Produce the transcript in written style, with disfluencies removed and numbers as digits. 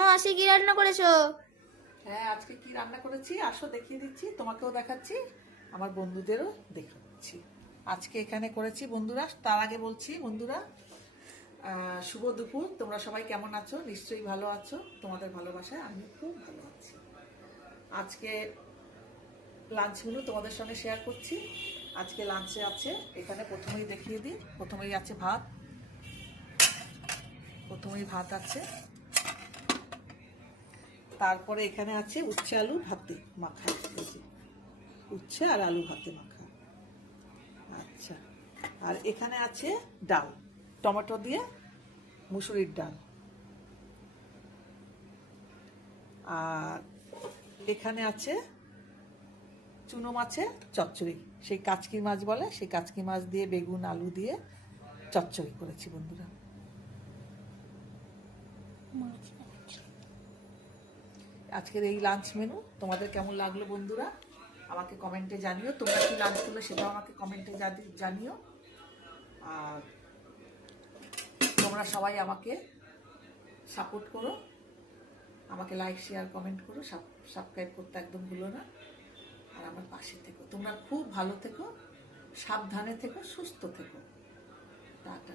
মাসি কি রান্না করেছো? হ্যাঁ, আজকে কি রান্না করেছি আসো দেখিয়ে দিচ্ছি, তোমাকেও দেখাচ্ছি, আমার বন্ধুদেরও দেখাচ্ছি। আজকে এখানে করেছি বন্ধুরা। তার আগে বলছি বন্ধুরা, শুভ দুপুর। তোমরা সবাই কেমন আছো? নিশ্চয়ই ভালো আছো। তোমাদের ভালোবাসায় আমি খুব ভালো আছি। আজকে লাঞ্চ মেনু তোমাদের সঙ্গে শেয়ার করছি। আজকে লাঞ্চে আছে, এখানে প্রথমেই দেখিয়ে দিই, প্রথমেই আছে ভাত। ভাত আছে, তারপরে এখানে আছে উচ্ছে আলু ভাতে মাখা। এই যে উচ্ছে আর আলু ভাতে মাখা। আচ্ছা, আর এখানে আছে ডাল, টমেটো দিয়ে মুসুরির ডাল। আর এখানে আছে চুনো মাছের চচ্চড়ি, সেই কাচকি মাছ বলে, সেই কাচকি মাছ দিয়ে বেগুন আলু দিয়ে চচ্চড়ি করেছি বন্ধুরা। আজকের এই লাঞ্চ মেনু তোমাদের কেমন লাগলো বন্ধুরা? আমাকে কমেন্টে জানিও। তোমরা কি লাঞ্চ করলে সেটাও আমাকে কমেন্টে জানিও। আর তোমরা সবাই আমাকে সাপোর্ট করো, আমাকে লাইক শেয়ার কমেন্ট করো, সাবস্ক্রাইব করতে একদম ভুলো না। আর আমার পাশে থেকো। তোমরা খুব ভালো থেকো, সাবধানে থেকো, সুস্থ থেকো। টাটা।